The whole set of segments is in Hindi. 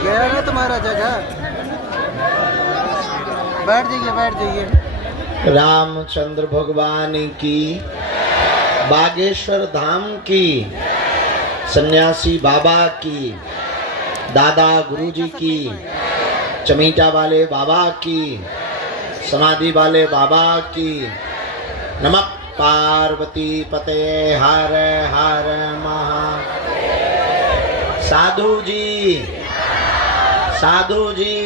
गया ना तुम्हारा जगह, बैठ जाइए बैठ जाइए। रामचंद्र भगवान की, बागेश्वर धाम की, सन्यासी बाबा की, दादा गुरुजी की, चमीटा वाले बाबा की, समाधि वाले बाबा की। नमः पार्वती पते हर हर महा। साधु जी, साधु जी,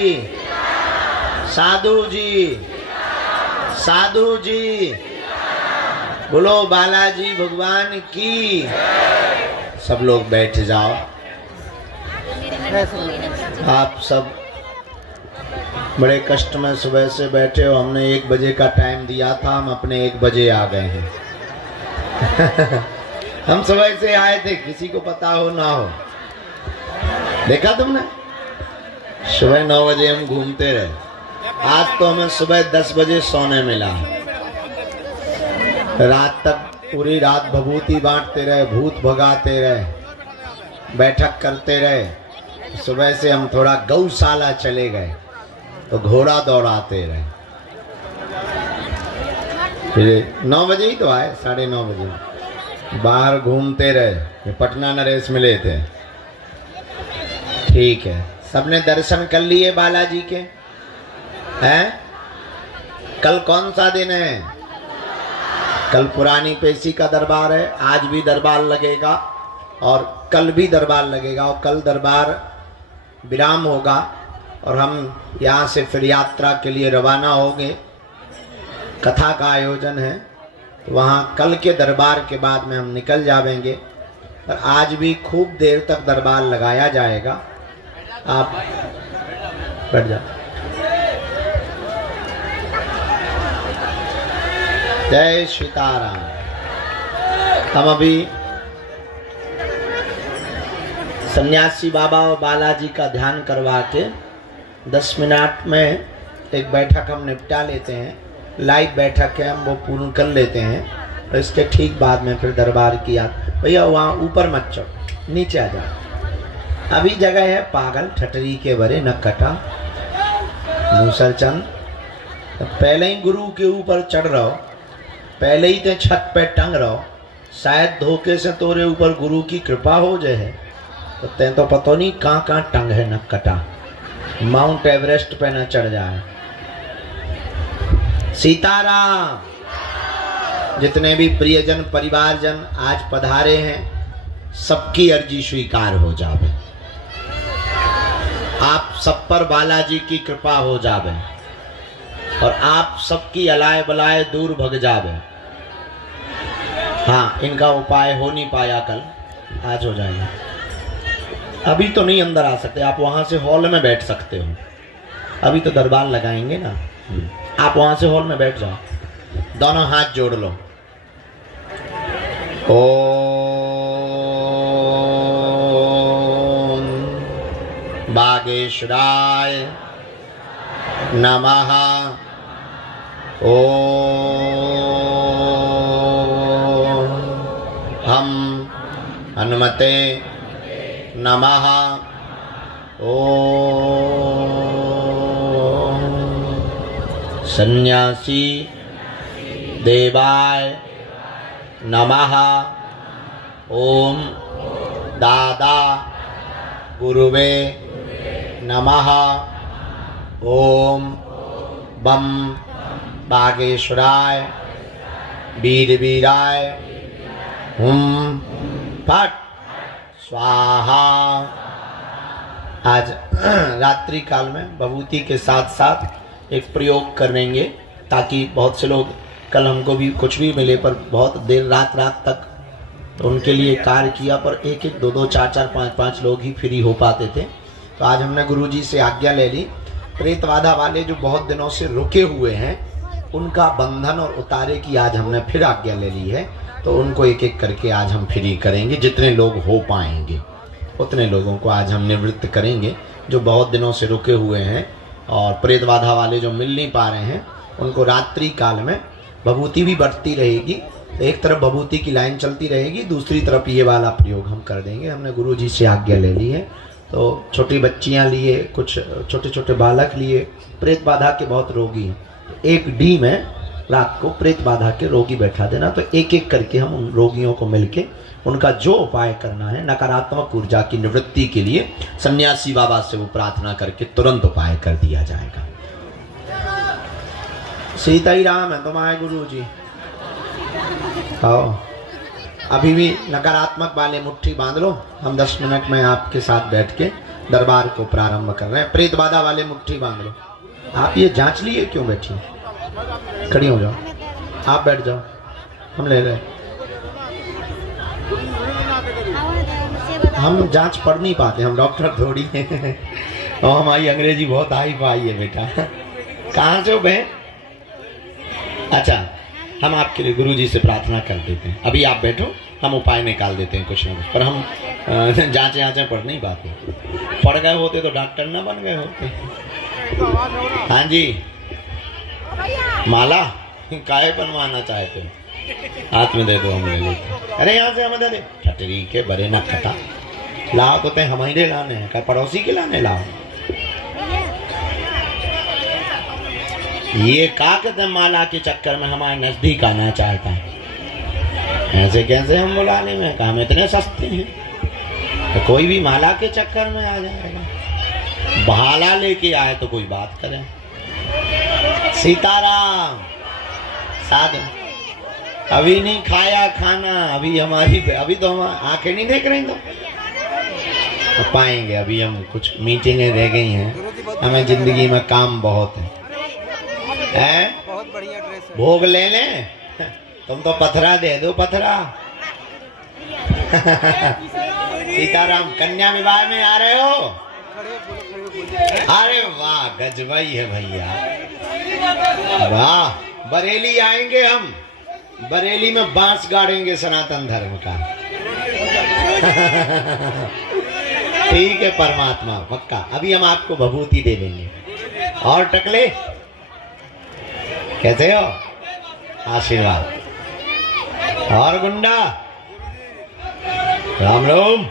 साधु जी, साधु जी, बोलो बालाजी भगवान की। सब लोग बैठ जाओ। आप सब बड़े कष्ट में सुबह से बैठे हो। हमने 1 बजे का टाइम दिया था, हम अपने 1 बजे आ गए हैं। हम सुबह से आए थे, किसी को पता हो ना हो। देखा तुमने, सुबह 9 बजे हम घूमते रहे। आज तो हमें सुबह 10 बजे सोने मिला। रात तक पूरी रात भभूति बांटते रहे, भूत भगाते रहे, बैठक करते रहे। सुबह से हम थोड़ा गौशाला चले गए तो घोड़ा दौड़ाते रहे। फिर 9 बजे ही तो आए, 9:30 बजे बाहर घूमते रहे। पटना नरेश मिले थे। ठीक है, सबने दर्शन कर लिए बालाजी के हैं। कल कौन सा दिन है? कल पुरानी पेशी का दरबार है। आज भी दरबार लगेगा और कल भी दरबार लगेगा। और कल दरबार विराम होगा और हम यहाँ से फिर यात्रा के लिए रवाना होंगे। कथा का आयोजन है, तो वहाँ कल के दरबार के बाद में हम निकल जाएंगे। पर आज भी खूब देर तक दरबार लगाया जाएगा। आप बैठ जाओ। जय सीताराम। हम अभी सन्यासी बाबा और बालाजी का ध्यान करवा के 10 मिनट में एक बैठक हम निपटा लेते हैं। लाइव बैठक है, हम वो पूर्ण कर लेते हैं। और इसके ठीक बाद में फिर दरबार की याद। भैया वहाँ ऊपर मत चढ़ो, नीचे आ जाओ। अभी जगह है पागल ठटरी के बरे न कटा मूसलचंद। तो पहले ही गुरु के ऊपर चढ़ रहो, पहले ही ते छत पे टंग रहो। शायद धोखे से तोरे ऊपर गुरु की कृपा हो जाए। तो ते तो पता नहीं कहाँ कहाँ टंग है न कटा, माउंट एवरेस्ट पे न चढ़ जाए। सीताराम। जितने भी प्रियजन परिवारजन आज पधारे हैं, सबकी अर्जी स्वीकार हो जावे। आप सब पर बालाजी की कृपा हो जावे और आप सबकी अलाय बलाय दूर भग जावे। हाँ, इनका उपाय हो नहीं पाया कल, आज हो जाएगा। अभी तो नहीं अंदर आ सकते, आप वहां से हॉल में बैठ सकते हो। अभी तो दरबार लगाएंगे ना। आप वहां से हॉल में बैठ जाओ, दोनों हाथ जोड़ लो। बागेश्वराय नमः। हम हनुमते नमः। सन्यासी देवाय नमः। ओम दादा गुरुवे नमः। ओम बम बागेश्वराय वीर वीराय हुम फट स्वाहा। आज रात्रि काल में भभूति के साथ साथ एक प्रयोग करेंगे, ताकि बहुत से लोग, कल हमको भी कुछ भी मिले पर बहुत देर रात तक तो उनके लिए कार्य किया, पर एक एक दो दो चार चार पाँच पाँच लोग ही फ्री हो पाते थे। तो आज हमने गुरुजी से आज्ञा ले ली, प्रेत बाधा वाले जो बहुत दिनों से रुके हुए हैं उनका बंधन और उतारे की आज हमने फिर आज्ञा ले ली है। तो उनको एक एक करके आज हम फ्री करेंगे, जितने लोग हो पाएंगे उतने लोगों को आज हम निवृत्त करेंगे जो बहुत दिनों से रुके हुए हैं। और प्रेत बाधा वाले जो मिल नहीं पा रहे हैं उनको रात्रि काल में भभूति भी बढ़ती रहेगी। एक तरफ भभूति की लाइन चलती रहेगी, दूसरी तरफ ये वाला प्रयोग हम कर देंगे। हमने गुरुजी से आज्ञा ले ली है। तो छोटी बच्चियां लिए, कुछ छोटे छोटे बालक लिए, प्रेत बाधा के बहुत रोगी हैं। एक डी में रात को प्रेत बाधा के रोगी बैठा देना, तो एक एक करके हम उन रोगियों को मिलके उनका जो उपाय करना है नकारात्मक ऊर्जा की निवृत्ति के लिए सन्यासी बाबा से वो प्रार्थना करके तुरंत उपाय कर दिया जाएगा। सीता ही राम है तुम्हारे गुरु जी। आओ, अभी भी नकारात्मक वाले मुट्ठी बांध लो, हम 10 मिनट में आपके साथ बैठ के दरबार को प्रारंभ कर रहे हैं। प्रेत बाधा वाले मुट्ठी बांध लो। आप ये जांच लिए क्यों बैठी? खड़ी हो जाओ, आप बैठ जाओ, हम ले रहे। हम जांच पढ़ नहीं पाते, हम डॉक्टर थोड़ी हैं और हमारी अंग्रेजी बहुत हाई फाई है बेटा। कहाँ से हो बहन? अच्छा, हम आपके लिए गुरुजी से प्रार्थना कर देते हैं। अभी आप बैठो, हम उपाय निकाल देते हैं कुछ ना कुछ, पर हम जांचें पढ़ नहीं पाते। पढ़ गए होते तो डॉक्टर ना बन गए होते। हाँ जी, माला काहे बनवाना चाहते हो? हाथ में दे दो, हम ले लेते। अरे यहाँ से हमें दे दे। ठटरी के बड़े न खटा लाओ तो ते हमारे लाने हैं, क्या पड़ोसी के लाने लाओ? ये का कहते माला के चक्कर में हमारे नजदीक आना चाहता है। ऐसे कैसे हम बुलाने में, काम इतने सस्ते हैं तो कोई भी माला के चक्कर में आ जाएगा। भाला लेके आए तो कोई बात करें। सीताराम साधु, अभी नहीं खाया खाना, अभी अभी तो हम आंखें नहीं देख रही। तो पाएंगे, अभी हम कुछ मीटिंगें रह गई हैं, हमें जिंदगी में काम बहुत है। बहुत बढ़िया ड्रेस है। भोग ले लें, तुम तो पथरा दे दो, पथरा। सीताराम, कन्या विवाह में आ रहे हो? अरे वाह, गजबई है भैया, वाह। बरेली आएंगे हम, बरेली में बांस गाड़ेंगे सनातन धर्म का। ठीक है परमात्मा, पक्का। अभी हम आपको भभूति दे देंगे। और टकले कैसे हो? आशीर्वाद। और गुंडा, राम राम।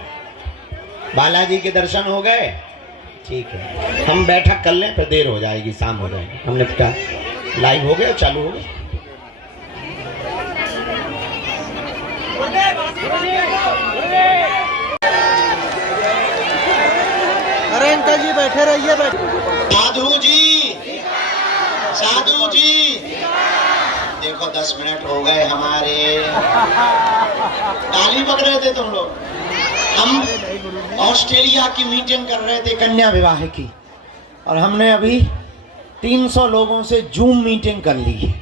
बालाजी के दर्शन हो गए? ठीक है, हम बैठक कर लें, फिर देर हो जाएगी, शाम हो जाएगी। हमने कहा लाइव हो गया, चालू हो गया। अरे अंकल जी बैठे रहिए, साधु जी, साधु जी, देखो 10 मिनट हो गए हमारे। ताली पकड़ रहे थे तुम लोग। हम ऑस्ट्रेलिया की मीटिंग कर रहे थे कन्या विवाह की, और हमने अभी 300 लोगों से जूम मीटिंग कर ली।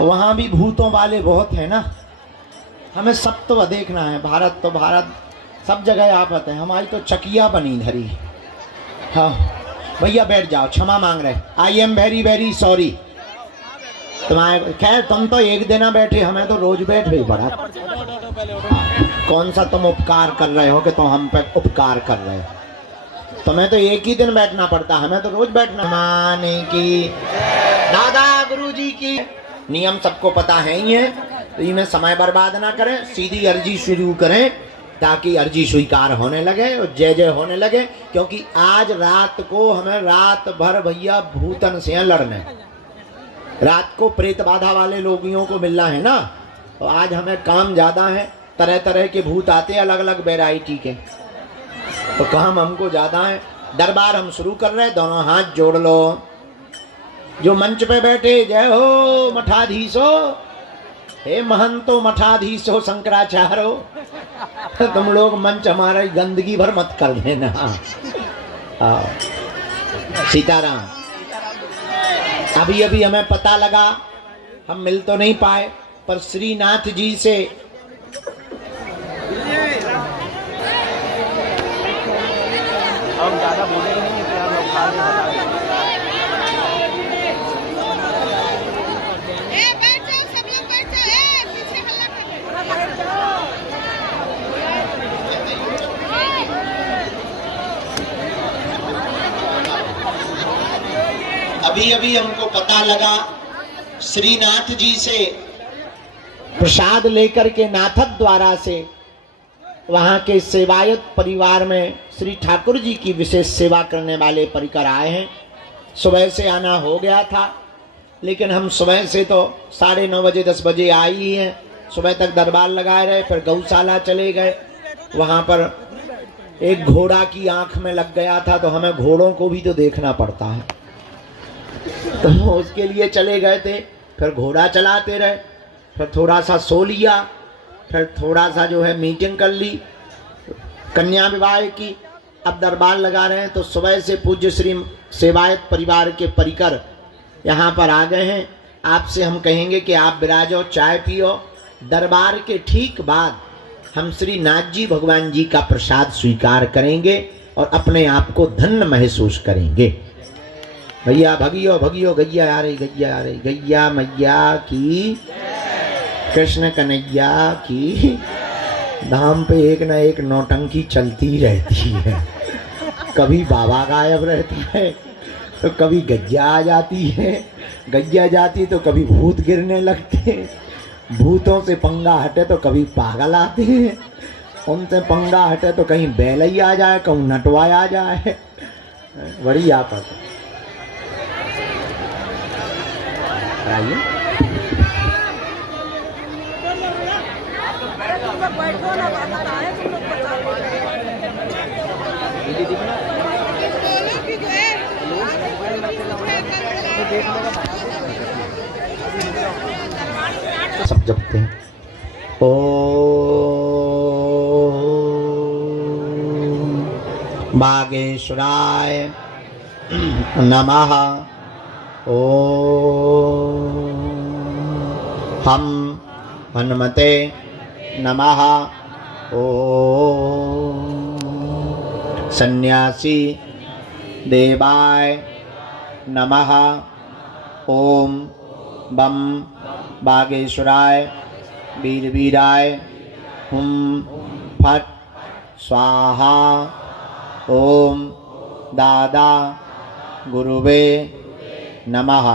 वहाँ भी भूतों वाले बहुत है ना, हमें सब तो देखना है। भारत तो भारत, सब जगह आफत है। हमारी तो चकिया बनी धरी। हाँ भैया बैठ जाओ, क्षमा मांग रहे। I am very very sorry. तुम्हारे खैर, तुम तो एक दिन बैठे, हमें तो रोज बैठ भी पड़ा। कौन सा तुम उपकार कर रहे हो कि तुम हम पे उपकार कर रहे हो? तुम्हें तो एक ही दिन बैठना पड़ता, हमें तो रोज बैठना। माने की दादा गुरुजी की नियम सबको पता है ही है, तो इनमें समय बर्बाद ना करें, सीधी अर्जी शुरू करें ताकि अर्जी स्वीकार होने लगे और जय जय होने लगे। क्योंकि आज रात को हमें रात भर भैया भूतन से लड़ने, रात को प्रेत बाधा वाले लोगियों को मिलना है ना, तो आज हमें काम ज्यादा है। तरह तरह के भूत आते हैं, अलग अलग वैरायटी के, तो काम हमको ज्यादा है। दरबार हम शुरू कर रहे हैं, दोनों हाथ जोड़ लो। जो मंच पे बैठे, जय हो मठाधीशो, हे महंतो मठाधीशो शंकराचार्यो, तुम लोग मंच हमारा गंदगी भर मत कर देना। सीताराम। अभी अभी हमें पता लगा, हम मिल तो नहीं पाए, पर श्रीनाथ जी से हम ज्यादा बोलेंगे नहीं तो हम लोग खा के बैठ जाओ, सब लोग बैठ जाओ, पीछे हल्ला कर अभी अभी हमको पता लगा, श्रीनाथ जी से प्रसाद लेकर के नाथक द्वारा से वहां के सेवायत परिवार में श्री ठाकुर जी की विशेष सेवा करने वाले परिकर आए हैं। सुबह से आना हो गया था, लेकिन हम सुबह से तो 9:30 बजे 10 बजे आई ही हैं। सुबह तक दरबार लगाए रहे, फिर गौशाला चले गए। वहां पर एक घोड़ा की आंख में लग गया था, तो हमें घोड़ों को भी तो देखना पड़ता है, तो उसके लिए चले गए थे। फिर घोड़ा चलाते रहे, फिर थोड़ा सा सो लिया, फिर थोड़ा सा जो है मीटिंग कर ली कन्या विवाह की। अब दरबार लगा रहे हैं, तो सुबह से पूज्य श्री सेवायत परिवार के परिकर यहाँ पर आ गए हैं। आपसे हम कहेंगे कि आप विराजो, चाय पियो। दरबार के ठीक बाद हम श्री नाथ जी भगवान जी का प्रसाद स्वीकार करेंगे और अपने आप को धन्य महसूस करेंगे। भैया भगियो भगियो, गैया आ रही, गैया आ रही, गैया मैया की, कृष्ण कन्हैया की। धाम पे एक न एक नौटंकी चलती रहती है, कभी बाबा गायब रहता है, तो कभी गैया आ जाती है, गैया जाती तो कभी भूत गिरने लगते, भूतों से पंगा हटे तो कभी पागल आते हैं, उनसे पंगा हटे तो कहीं बैलई आ जाए, कहीं नटवा आ जाए। बड़ी आपत आइए। सब जपते हैं। ओम बागेश्वराय नमः। ओम हम हनुमते नमः। ओम सन्यासी देवाय नमः। ओम बम बागेश्वराय वीरवीराय हुम फट स्वाहा। ओम दादा गुरुवे नमः।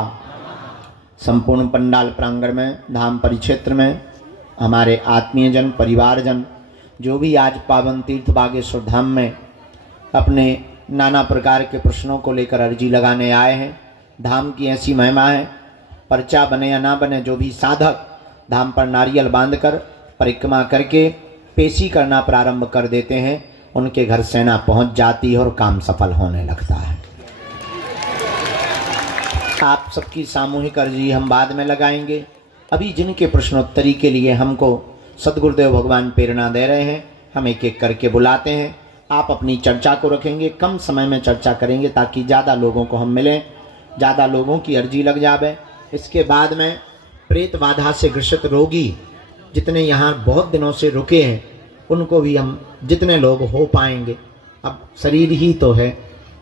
संपूर्ण पंडाल प्रांगण में, धाम परिक्षेत्र में हमारे आत्मीयजन, परिवारजन जो भी आज पावन तीर्थ बागेश्वर धाम में अपने नाना प्रकार के प्रश्नों को लेकर अर्जी लगाने आए हैं। धाम की ऐसी महिमा है, पर्चा बने या ना बने, जो भी साधक धाम पर नारियल बांधकर परिक्रमा करके पेशी करना प्रारंभ कर देते हैं, उनके घर सेना पहुंच जाती है और काम सफल होने लगता है। आप सबकी सामूहिक अर्जी हम बाद में लगाएंगे। अभी जिनके प्रश्नोत्तरी के लिए हमको सदगुरुदेव भगवान प्रेरणा दे रहे हैं, हम एक एक करके बुलाते हैं। आप अपनी चर्चा को रखेंगे, कम समय में चर्चा करेंगे ताकि ज़्यादा लोगों को हम मिलें, ज़्यादा लोगों की अर्जी लग जावे। इसके बाद में प्रेत बाधा से ग्रसित रोगी जितने यहाँ बहुत दिनों से रुके हैं, उनको भी हम जितने लोग हो पाएंगे, अब शरीर ही तो है,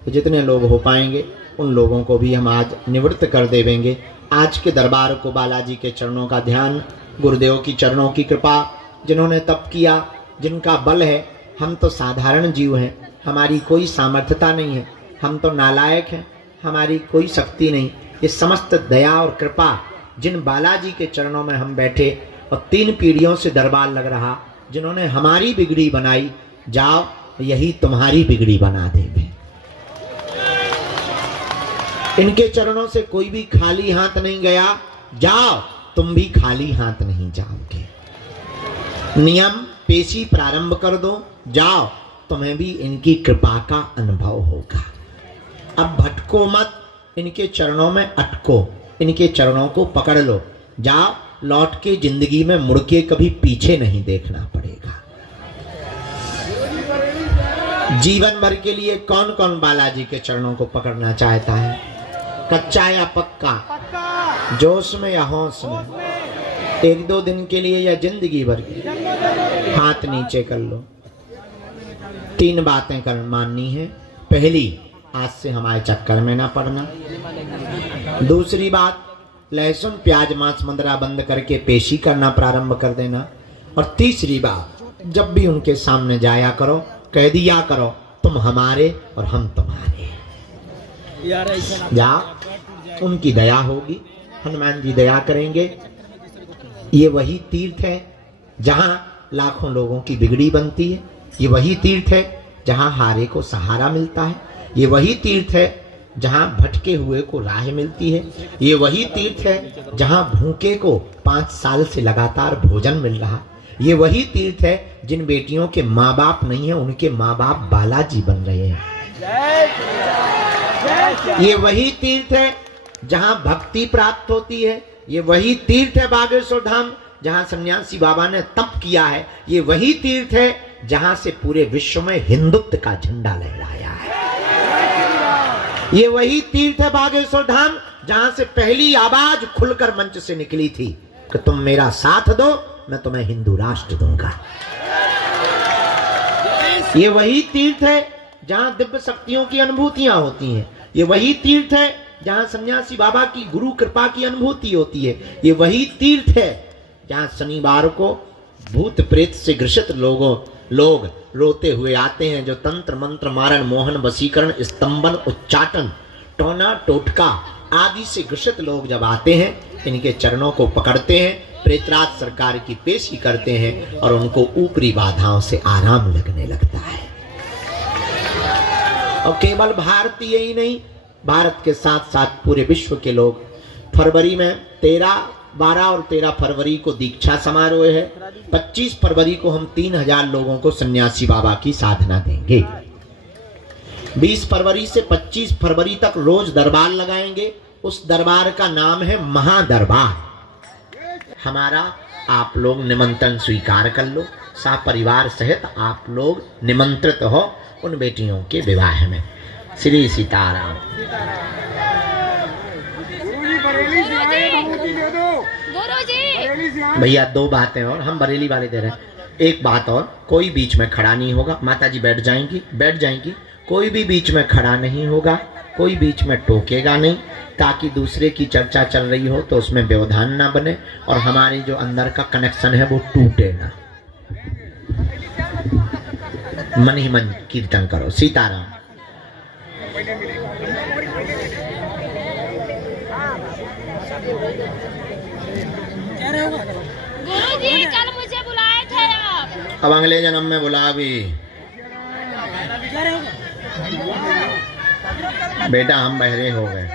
तो जितने लोग हो पाएंगे उन लोगों को भी हम आज निवृत्त कर देवेंगे। आज के दरबार को बालाजी के चरणों का ध्यान, गुरुदेव की चरणों की कृपा, जिन्होंने तप किया, जिनका बल है। हम तो साधारण जीव हैं, हमारी कोई सामर्थ्यता नहीं है, हम तो नालायक हैं, हमारी कोई शक्ति नहीं। ये समस्त दया और कृपा जिन बालाजी के चरणों में हम बैठे और 3 पीढ़ियों से दरबार लग रहा, जिन्होंने हमारी बिगड़ी बनाई, जाओ यही तुम्हारी बिगड़ी बना देवे। इनके चरणों से कोई भी खाली हाथ नहीं गया, जाओ तुम भी खाली हाथ नहीं जाओगे। नियम पेशी प्रारंभ कर दो, जाओ तुम्हें भी इनकी कृपा का अनुभव होगा। अब भटको मत, इनके चरणों में अटको, इनके चरणों को पकड़ लो, जाओ लौट के जिंदगी में मुड़ के कभी पीछे नहीं देखना पड़ेगा। जीवन भर के लिए कौन कौन बालाजी के चरणों को पकड़ना चाहता है? कच्चा या पक्का? जोश में या होश में? एक दो दिन के लिए या जिंदगी भर के? हाथ नीचे कर लो। 3 बातें कर माननी है। पहली, आज से हमारे चक्कर में ना पड़ना। दूसरी बात, लहसुन प्याज मांस मंदरा बंद करके पेशी करना प्रारंभ कर देना। और तीसरी बात, जब भी उनके सामने जाया करो, कह दिया करो तुम हमारे और हम तुम्हारे। जा, उनकी दया होगी, हनुमान जी दया करेंगे। ये वही तीर्थ है जहां लाखों लोगों की बिगड़ी बनती है। ये वही तीर्थ है जहां हारे को सहारा मिलता है। ये वही तीर्थ है जहां भटके हुए को राह मिलती है। ये वही तीर्थ है जहां भूखे को 5 साल से लगातार भोजन मिल रहा। ये वही तीर्थ है जिन बेटियों के माँ बाप नहीं है, उनके माँ बाप बालाजी बन रहे हैं। ये वही तीर्थ है जहां भक्ति प्राप्त होती है। ये वही तीर्थ है बागेश्वर धाम जहां सन्यासी बाबा ने तप किया है। ये वही तीर्थ है जहां से पूरे विश्व में हिंदुत्व का झंडा लहराया है। ये वही तीर्थ है बागेश्वर धाम जहां से पहली आवाज खुलकर मंच से निकली थी कि तुम मेरा साथ दो, मैं तुम्हें हिंदू राष्ट्र दूंगा। ये वही तीर्थ है जहां दिव्य शक्तियों की अनुभूतियां होती हैं। ये वही तीर्थ है जहां सन्यासी बाबा की गुरु कृपा की अनुभूति होती है। ये वही तीर्थ है जहां शनिवार को भूत प्रेत से ग्रसित लोग रोते हुए आते हैं, जो तंत्र मंत्र मारण मोहन वशीकरण स्तंभन उच्चाटन टोना टोटका आदि से ग्रसित लोग जब आते हैं, इनके चरणों को पकड़ते हैं, प्रेतराज सरकार की पेशी करते हैं और उनको ऊपरी बाधाओं से आराम लगने लगता है। और केवल भारतीय ही नहीं, भारत के साथ साथ पूरे विश्व के लोग फरवरी में 12 और 13 फरवरी को दीक्षा समारोह है। 25 फरवरी को हम 3000 लोगों को सन्यासी बाबा की साधना देंगे। 20 फरवरी से 25 फरवरी तक रोज दरबार लगाएंगे। उस दरबार का नाम है महादरबार। हमारा आप लोग निमंत्रण स्वीकार कर लो। परिवार सहित आप लोग निमंत्रित हो उन बेटियों के विवाह में। श्री सीताराम। भैया 2 बातें और, हम बरेली वाले दे रहे हैं। एक बात और, कोई बीच में खड़ा नहीं होगा। माता जी बैठ जाएंगी। कोई भी बीच में खड़ा नहीं होगा, कोई बीच में टोकेगा नहीं, ताकि दूसरे की चर्चा चल रही हो तो उसमें व्यवधान ना बने और हमारी जो अंदर का कनेक्शन है वो टूटे ना। मन ही मन कीर्तन करो। सीताराम। गुरुजी कल मुझे बुलाए थे आप। अब अगले जन्म में बुला भी। बेटा हम बहरे हो गए।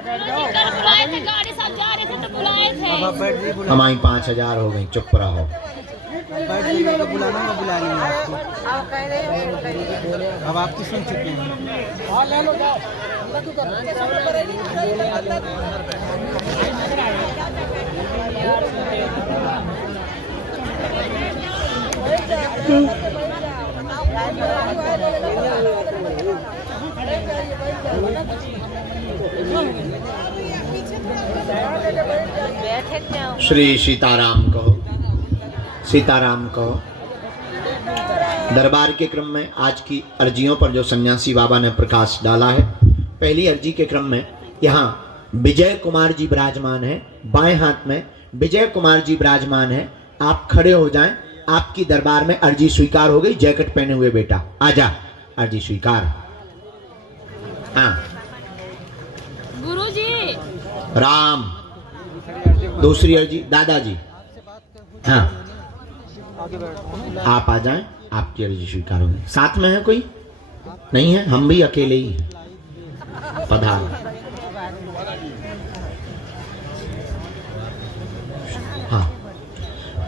कल बुलाए थे, गाड़ी सब जा रहे थे तो बुलाए थे। हमारी 5000 हो गई। चुप रहो। बुलाना मैं बुला लेंगे आपको। अब आपकी सुन चुके हैं। ले लो जाओ। श्री सीताराम कहो। सीताराम कहो। दरबार के क्रम में आज की अर्जियों पर जो सन्यासी बाबा ने प्रकाश डाला है, पहली अर्जी के क्रम में यहाँ विजय कुमार जी विराजमान है। बाएं हाथ में विजय कुमार जी विराजमान है। आप खड़े हो जाएं। आपकी दरबार में अर्जी स्वीकार हो गई। जैकेट पहने हुए बेटा आजा, अर्जी स्वीकार। हाँ गुरुजी। राम। दूसरी अर्जी दादाजी। हाँ आप आ जाएं, आपकी अर्जी स्वीकार होगी। साथ में है कोई? नहीं है, हम भी अकेले ही हैं। पधारो। हाँ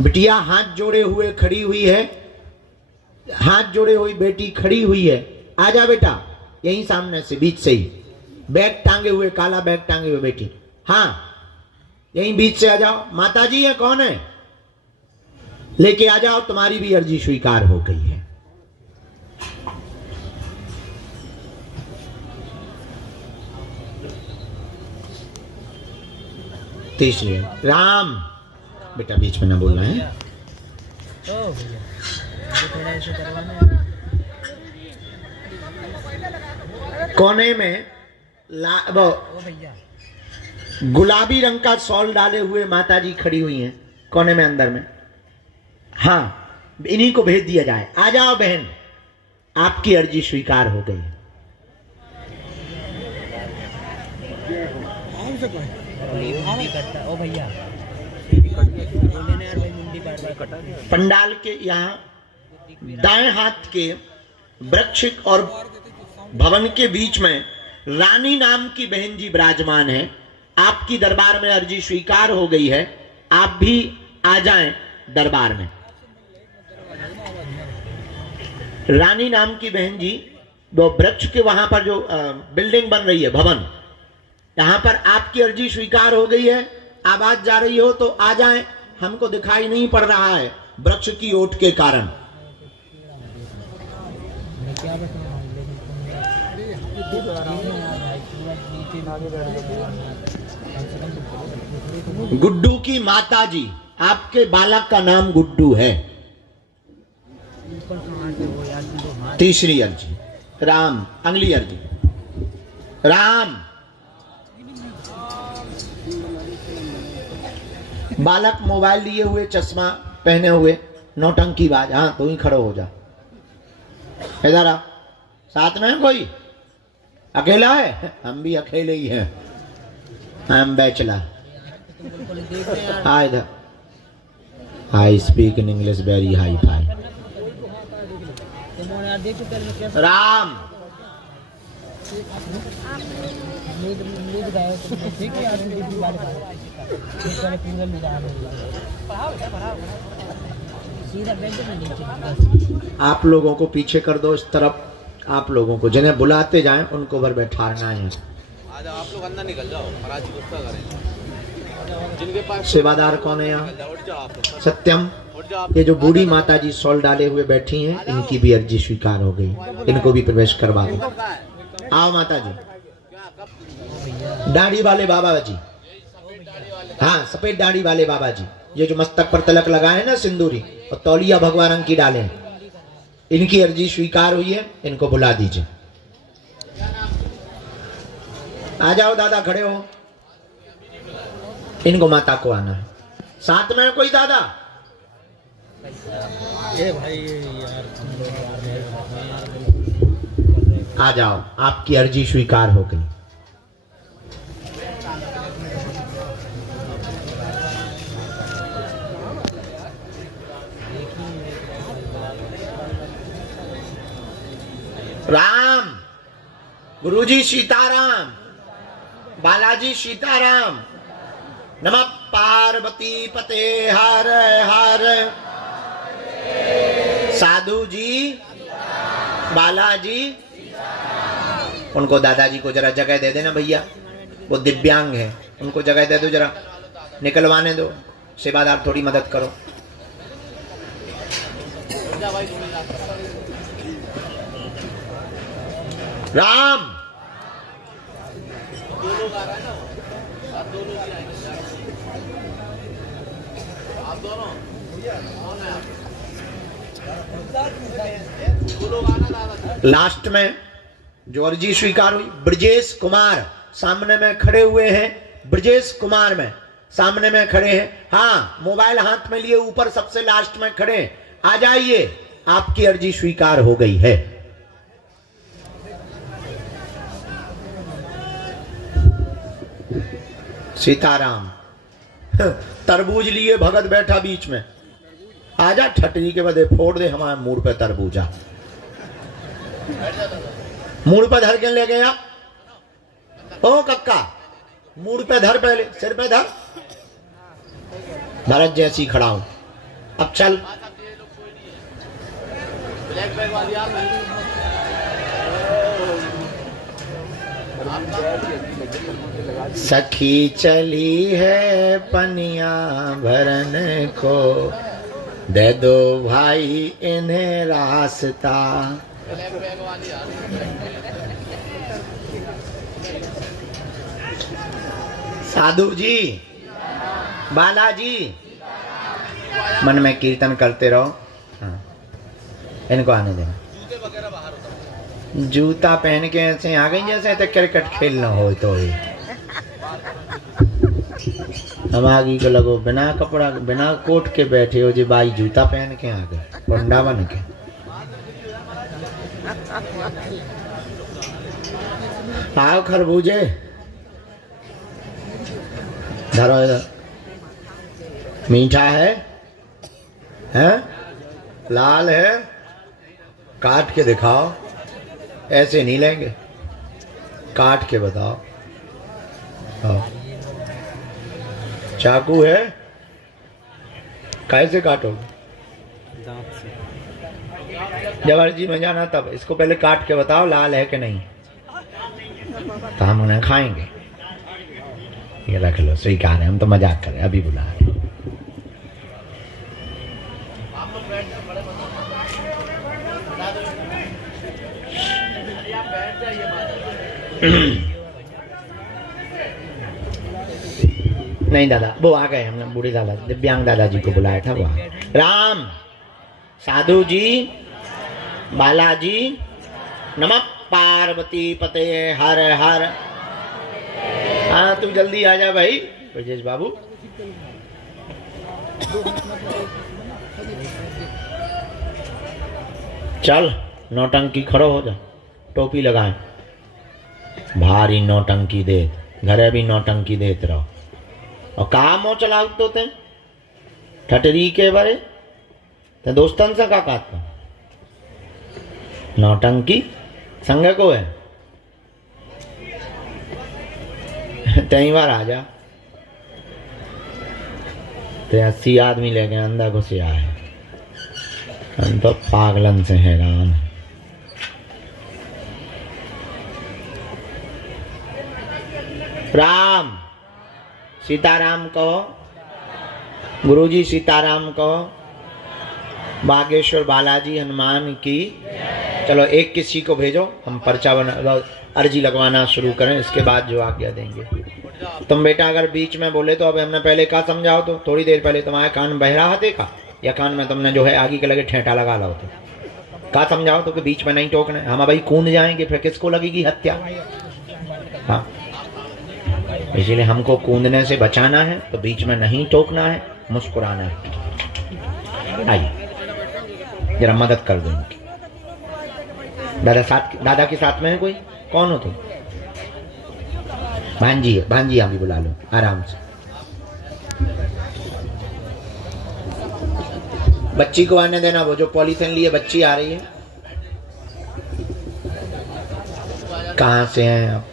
बिटिया हाथ जोड़े हुए खड़ी हुई है। हाथ जोड़े हुई बेटी खड़ी हुई है। आजा बेटा, यहीं सामने से बीच से ही। बैग टांगे हुए, काला बैग टांगे हुए बेटी। हाँ यहीं बीच से आ जाओ। माता जी है, कौन है? लेके आ जाओ, तुम्हारी भी अर्जी स्वीकार हो गई है। तीसरी राम, बेटा बीच में ना बोलना है। कोने में गुलाबी रंग का शॉल डाले हुए माता जी खड़ी हुई हैं कोने में अंदर में। हाँ, इन्हीं को भेज दिया जाए। आ जाओ बहन, आपकी अर्जी स्वीकार हो गई। पंडाल के यहाँ दाएं हाथ के वृक्ष और भवन के बीच में रानी नाम की बहन जी विराजमान है। आपकी दरबार में अर्जी स्वीकार हो गई है, आप भी आ जाएं दरबार में। रानी नाम की बहन जी, वो वृक्ष के वहां पर जो बिल्डिंग बन रही है, भवन, यहां पर आपकी अर्जी स्वीकार हो गई है। आवाज जा रही हो तो आ जाएं, हमको दिखाई नहीं पड़ रहा है वृक्ष की ओट के कारण। गुड्डू की माता जी, आपके बालक का नाम गुड्डू है। तीसरी अर्जी राम, अगली अर्जी राम। बालक मोबाइल लिए हुए, चश्मा पहने हुए, नौटंकी बाज। हाँ, तू ही खड़ो हो जा। इधर आ, साथ में कोई अकेला है? हम भी अकेले ही हैं, हम बैचलर। इधर I speak in English very hi fi. Ram, आप लोगों को पीछे कर दो इस तरफ। आप लोगों को जिन्हें बुलाते जाएं उनको ऊपर बैठाना है। आज आप लोग अंदर निकल जाओ, महाराज जी गुस्सा करें। जिनके पास सेवादार कौन है यहाँ? सत्यम। ये जो बूढ़ी माता जी शॉल डाले हुए बैठी हैं, इनकी भी अर्जी स्वीकार हो गई, इनको भी प्रवेश करवा दो। आओ माता जी। दाढ़ी वाले बाबा जी, हाँ, सफेद दाढ़ी वाले बाबा जी, ये जो मस्तक पर तिलक लगाए ना सिंदूरी, और तौलिया भगवा रंग की डाले, इनकी अर्जी स्वीकार हुई है, इनको बुला दीजिए। आ जाओ दादा, खड़े हो। इनको माता को आना है। साथ में कोई दादा? ये भाई यार, आ जाओ, आपकी अर्जी स्वीकार हो गई। राम, गुरुजी सीताराम, बालाजी सीताराम। नमः पार्वती पते हर हर। साधु जी, बालाजी, उनको दादाजी को जरा जगह दे देना भैया, वो दिव्यांग है, उनको जगह दे दो, जरा निकलवाने दो। सेवादार थोड़ी मदद करो। राम, लास्ट में जो अर्जी स्वीकार हुई, ब्रजेश कुमार सामने में खड़े हुए हैं। ब्रजेश कुमार में सामने में खड़े हैं। हाँ, मोबाइल हाथ में लिए ऊपर सबसे लास्ट में खड़े। आ जाइए, आपकी अर्जी स्वीकार हो गई है। सीताराम। तरबूज लिए भगत बैठा बीच में। आजा, ठटनी के बदे फोड़ दे हमारे मुड़ पे तरबूजा। मुड़ पे धर के ले गया। ओ कक्का, मुड़ पे धर, पहले सिर पे धर। भरत जैसी खड़ा हूं। अब चल। सखी चली है पनिया भरन को, दे दो भाई इन्हें रास्ता। साधु जी, बालाजी, मन में कीर्तन करते रहो। हाँ, इनको आने देना। जूता पहन के ऐसे आ गई जैसे तो क्रिकेट खेलना हो तो ही हम आगे को लगो बिना कपड़ा बिना कोट के बैठे हो जी, भाई जूता पहन के आ गए पंडा बन के। आओ खरबूजे, धरो इधर। मीठा है? लाल है? काट के दिखाओ। ऐसे नहीं लेंगे, काट के बताओ। चाकू है? कैसे काटोगे? दांत से। जब अर्जी में जाना तब इसको पहले काट के बताओ लाल है कि नहीं, तो हम उन्हें खाएंगे। ये रख लो, स्वीकार है, हम तो मजाक करें, अभी बुला रहे। नहीं दादा, वो आ गए, हमने बूढ़े दादा दिव्यांग दादाजी को बुलाया था। वो राम, साधु जी, बालाजी, नमः पार्वती पते हर हर। हाँ तू जल्दी आ जा भाई ब्रजेश बाबू। चल नौटंकी, खड़ो हो जा, टोपी लगाए। भारी नौटंकी दे, घरे भी नौटंकी देते रहो। और कहा मोह चलाओ तो ते ठटरी के बारे ते दोस्तन से का कहता नौटंकी संग को है। तई बार आ जा, ते 80 आदमी लेके अंदर घुसे आए। हम तो पागलन से हैरान। राम सीताराम कहो, गुरुजी सीताराम कहो, बागेश्वर बालाजी हनुमान की। चलो एक किसी को भेजो, हम पर्चा बना अर्जी लगवाना शुरू करें, इसके बाद जो आज्ञा देंगे। तुम बेटा अगर बीच में बोले तो अब हमने पहले कहा समझाओ, तो थोड़ी देर पहले तुम्हारे कान बह रहा देखा, या कान में तुमने जो है आगे के लगे ठेठा लगा लो, तो कहा समझाओ तो कि बीच में नहीं टोकना है। हम भाई कूद जाएंगे फिर किसको लगेगी हत्या। हाँ इसीलिए हमको कूदने से बचाना है, तो बीच में नहीं टोकना है, मुस्कुराना है। आइए जरा मदद कर दो इनकी। दादा के साथ में है कोई? कौन हो तुम? भांजी है, भांजी अभी बुला लो आराम से। बच्ची को आने देना, वो जो पॉलीथिन लिए बच्ची आ रही है। कहाँ से हैं आप?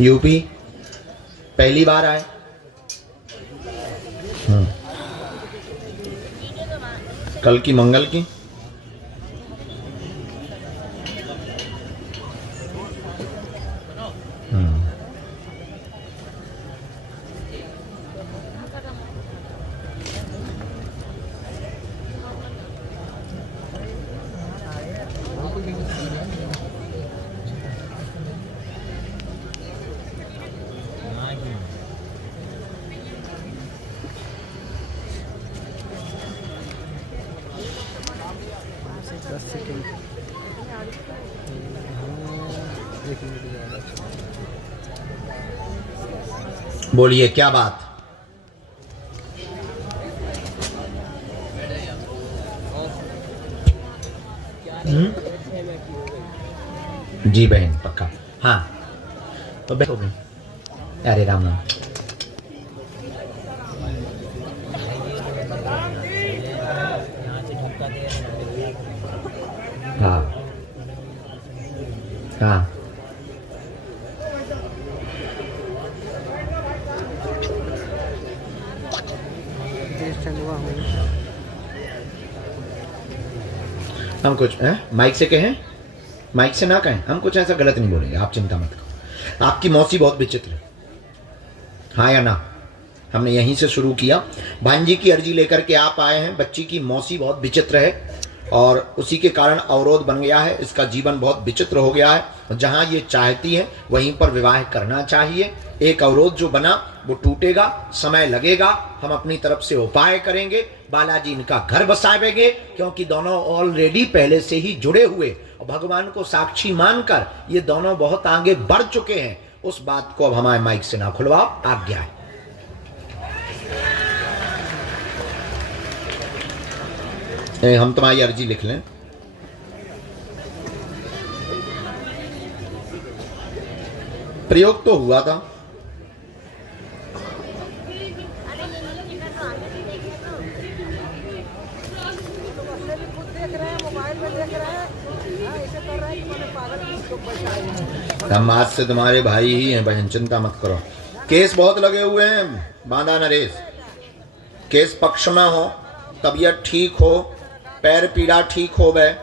यूपी? पहली बार आए? कल की मंगल की? बोलिए क्या बात? जी बहन पक्का। हाँ तो बैठो। अरे राम राम। हाँ हाँ हम कुछ माइक से कहें? माइक से ना कहें, हम कुछ ऐसा गलत नहीं बोलेंगे, आप चिंता मत करो। आपकी मौसी बहुत विचित्र है, हाँ या ना? हमने यहीं से शुरू किया। भांजी की अर्जी लेकर के आप आए हैं, बच्ची की मौसी बहुत विचित्र है और उसी के कारण अवरोध बन गया है, इसका जीवन बहुत विचित्र हो गया है। जहां ये चाहती है वहीं पर विवाह करना चाहिए। एक अवरोध जो बना वो टूटेगा, समय लगेगा, हम अपनी तरफ से उपाय करेंगे, बालाजी इनका घर बसावेंगे, क्योंकि दोनों ऑलरेडी पहले से ही जुड़े हुए और भगवान को साक्षी मानकर ये दोनों बहुत आगे बढ़ चुके हैं। उस बात को अब हमारे माइक से ना खुलवाओ, आज्ञा है। हम तुम्हारी अर्जी लिख लें। प्रयोग तो हुआ था, हम आज से तुम्हारे भाई ही हैं बहन, चिंता मत करो। केस बहुत लगे हुए हैं, बांधा नरेश। केस पक्ष में हो, तबीयत ठीक हो, पैर पीड़ा ठीक हो गए,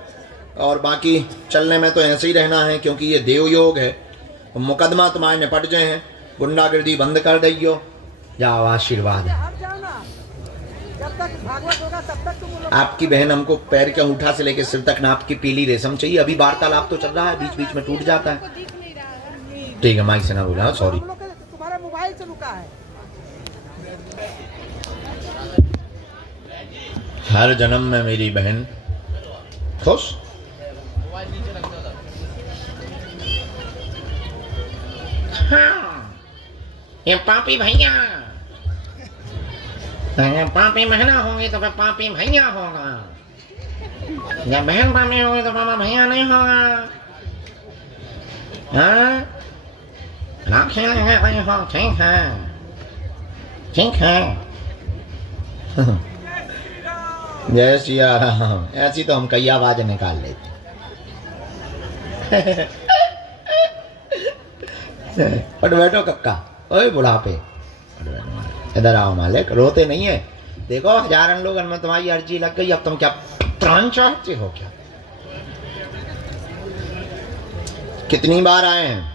और बाकी चलने में तो ऐसे ही रहना है क्योंकि ये देव योग है। मुकदमा तुम्हारे निपट गए हैं, गुंडागिर्दी बंद कर दियो, जाओ आशीर्वाद। आपकी बहन हमको पैर के अंगूठा से लेकर सिर तक नाप की पीली रेशम चाहिए। अभी वार्तालाप तो चल रहा है, बीच बीच में टूट जाता है। ठीक है, माइक से ना बोला, सॉरी। तुम्हारा मोबाइल से रुका है। हर जन्म में मेरी बहन खुश। हाँ, ये पापी भैया, पापी बहना होंगी तो फिर पापी भैया होगा, जब बहन पापी होगी तो पापा भैया नहीं होगा। हाँ, हो, ठीक है, ठीक है। जय सिया राम। ऐसी तो हम कई आवाज निकाल लेते। पट बैठो कक्का, ओए बुढ़ापे, इधर आओ मालिक, रोते नहीं है। देखो हजारन लोग में तुम्हारी अर्जी लग गई, अब तुम क्या प्राण चाहते हो क्या? कितनी बार आए हैं?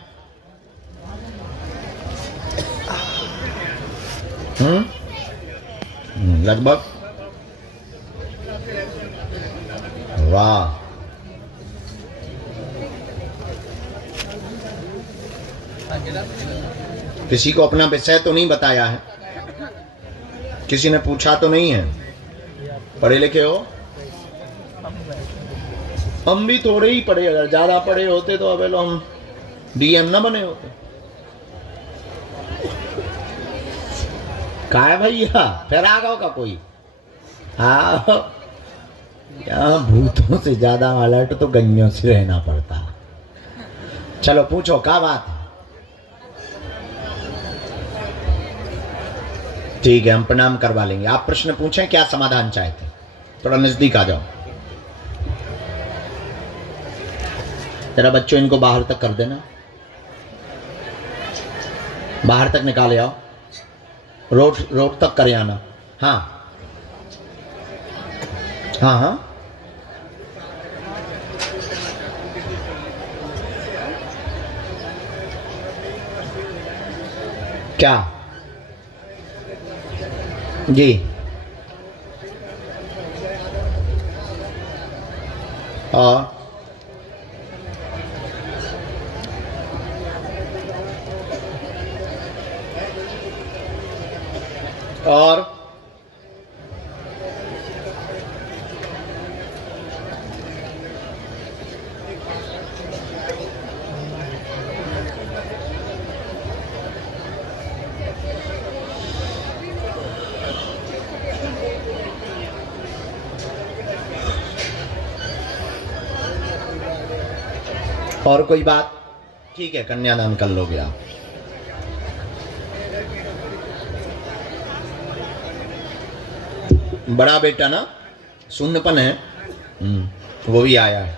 लगभग। वाह, किसी को अपना विषय तो नहीं बताया है, किसी ने पूछा तो नहीं है। पढ़े लिखे हो? हम भी थोड़े ही पढ़े, अगर ज्यादा पढ़े होते तो अब हम डीएम ना बने होते। का है भैया, फिर आ गओ का कोई? हाँ, यहाँ भूतों से ज्यादा अलर्ट तो गंजों से रहना पड़ता। चलो पूछो, क्या बात है? ठीक है, हम प्रणाम करवा लेंगे। आप प्रश्न पूछें, क्या समाधान चाहते हैं? थोड़ा नजदीक आ जाओ जरा। बच्चों, इनको बाहर तक कर देना, बाहर तक निकाले आओ, रोड तक करे आना। हाँ हाँ हाँ, क्या जी? और और कोई बात? ठीक है, कन्यादान कर लोगे आप। बड़ा बेटा ना शून्यपन है, वो भी आया है।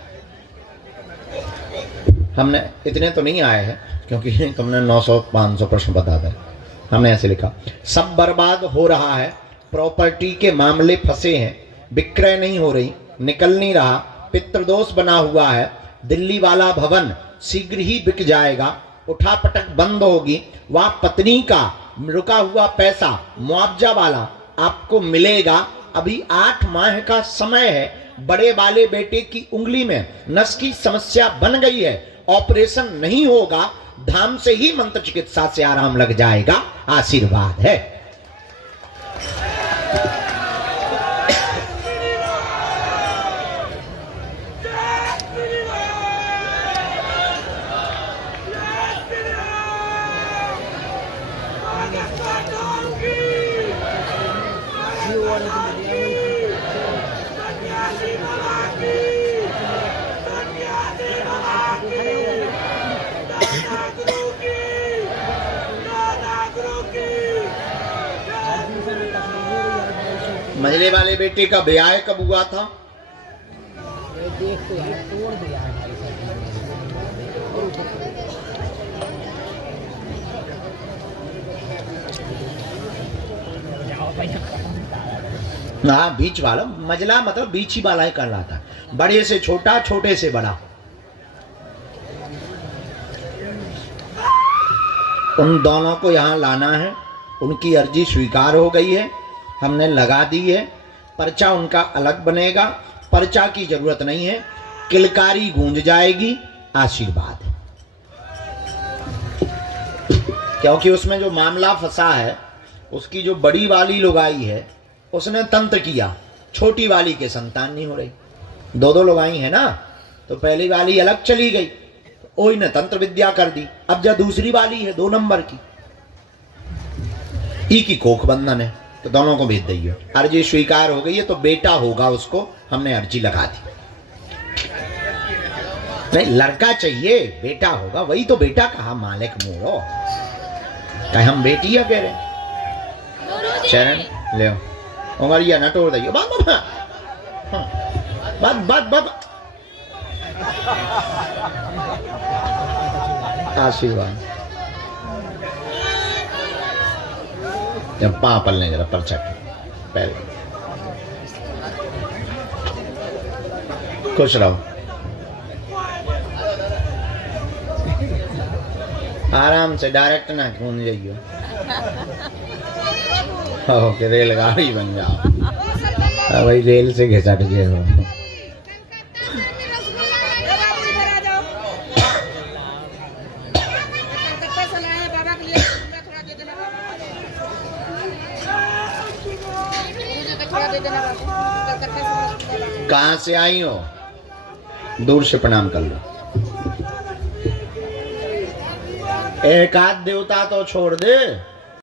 हमने इतने तो नहीं आए हैं क्योंकि तुमने 900-500 प्रश्न बता दिए। हमने ऐसे लिखा, सब बर्बाद हो रहा है, प्रॉपर्टी के मामले फंसे हैं, विक्रय नहीं हो रही, निकल नहीं रहा, पितृदोष बना हुआ है, दिल्ली वाला भवन शीघ्र ही बिक जाएगा, उठापटक बंद होगी, वह पत्नी का रुका हुआ पैसा मुआवजा वाला आपको मिलेगा। अभी 8 माह का समय है। बड़े वाले बेटे की उंगली में नस की समस्या बन गई है, ऑपरेशन नहीं होगा, धाम से ही मंत्र चिकित्सा से आराम लग जाएगा। आशीर्वाद है। मजले वाले बेटे का ब्याह कब हुआ था? हाँ, बीच वाला। मजला मतलब बीच ही वाला ही कहलाता है। बड़े से छोटा, छोटे से बड़ा। उन दोनों को यहाँ लाना है। उनकी अर्जी स्वीकार हो गई है, हमने लगा दी है। पर्चा उनका अलग बनेगा, पर्चा की जरूरत नहीं है, किलकारी गूंज जाएगी। आशीर्वाद। क्योंकि उसमें जो मामला फंसा है, उसकी जो बड़ी वाली लुगाई है उसने तंत्र किया, छोटी वाली के संतान नहीं हो रही। 2 लुगाई है ना, तो पहली वाली अलग चली गई, ओई ने तंत्र विद्या कर दी। अब जब दूसरी वाली है 2 नंबर की, ई की कोख बंधन है, तो दोनों को भेज दिए। अर्जी स्वीकार हो गई है, तो बेटा होगा उसको, हमने अर्जी लगा दी। नहीं, लड़का चाहिए, बेटा होगा, वही तो बेटा कहा मालिक मोरो, कहे हम बेटिया कह रहे। चरण ले उंगलिया न तोड़ दियो। बात आशीर्वाद। जब पापल ने जरा पर्चा पहले खुश रहो, आराम से, डायरेक्ट ना घूम जाइयो। ओके, रेलगाड़ी बन जाओ भाई, रेल से घिसट गए हो। कहां से आई हो? दूर से प्रणाम कर लो। एक आध देवता तो छोड़ दे।